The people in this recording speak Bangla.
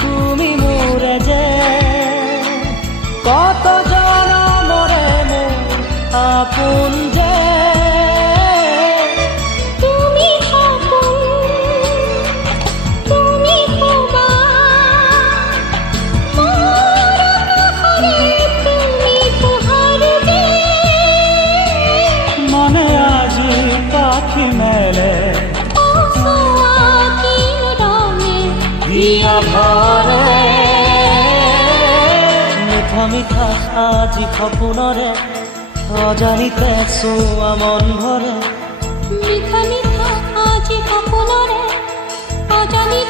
তুমি মোরে যে কত জনমরে মোর আপন যে তুমি আপন, তুমি খোবা, মরণহরে তুমি পোহার যে। মনে আজি পাখি মেলে দিয়া ভরে মিঠা মিঠা আজি সপোনরে অজানিতে চোৱা মন ভরে মিঠা মিঠা আজি সপোনরে অজানিতে